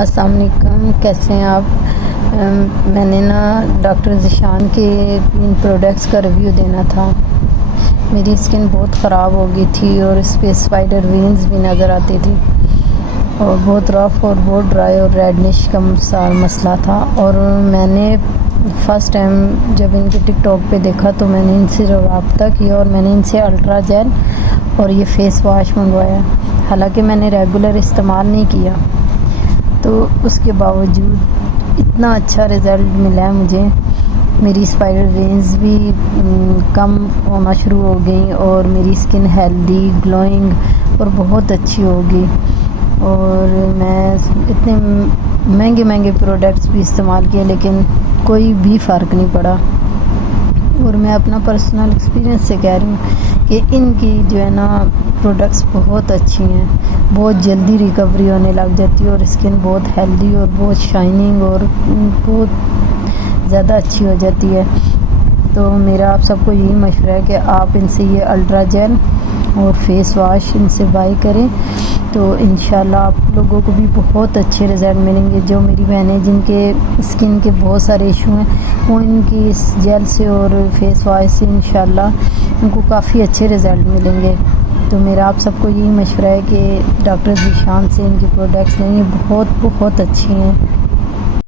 السلام علیکم، کیسے ہیں آپ؟ میں نے ڈاکٹر ذیشان کے ان پروڈکٹس کا ریویو دینا تھا۔ میری اسکن بہت خراب ہو گئی تھی اور اس پہ اسپائڈر وینز بھی نظر آتی تھی اور بہت رف اور بہت ڈرائی اور ریڈنش کا مسئلہ تھا۔ اور میں نے فرسٹ ٹائم جب ان کے ٹک ٹاک پہ دیکھا تو میں نے ان سے رابطہ کیا اور میں نے ان سے الٹرا جیل اور یہ فیس واش منگوایا۔ حالانکہ میں نے ریگولر استعمال نہیں کیا تو اس کے باوجود اتنا اچھا رزلٹ ملا ہے مجھے۔ میری اسپائڈر وینز بھی کم ہونا شروع ہو گئیں اور میری اسکن ہیلدی، گلوئنگ اور بہت اچھی ہوگی۔ اور میں اتنے مہنگے پروڈکٹس بھی استعمال کیے لیکن کوئی بھی فرق نہیں پڑا۔ اور میں اپنا پرسنل ایکسپیرینس سے کہہ رہی ہوں کہ ان کی جو ہے پروڈکٹس بہت اچھی ہیں، بہت جلدی ریکوری ہونے لگ جاتی ہے اور اسکن بہت ہیلدی اور بہت شائننگ اور بہت زیادہ اچھی ہو جاتی ہے۔ تو میرا آپ سب کو یہی مشورہ ہے کہ آپ ان سے یہ الٹرا جیل اور فیس واش ان سے بائی کریں تو انشاءاللہ آپ لوگوں کو بھی بہت اچھے رزلٹ ملیں گے۔ جو میری بہنیں جن کے اسکن کے بہت سارے ایشو ہیں وہ ان کی اس جیل سے اور فیس واش سے انشاءاللہ ان کو کافی اچھے رزلٹ ملیں گے۔ تو میرا آپ سب کو یہی مشورہ ہے کہ ڈاکٹر ذیشان سے ان کی پروڈکٹس لیں، یہ بہت اچھی ہیں۔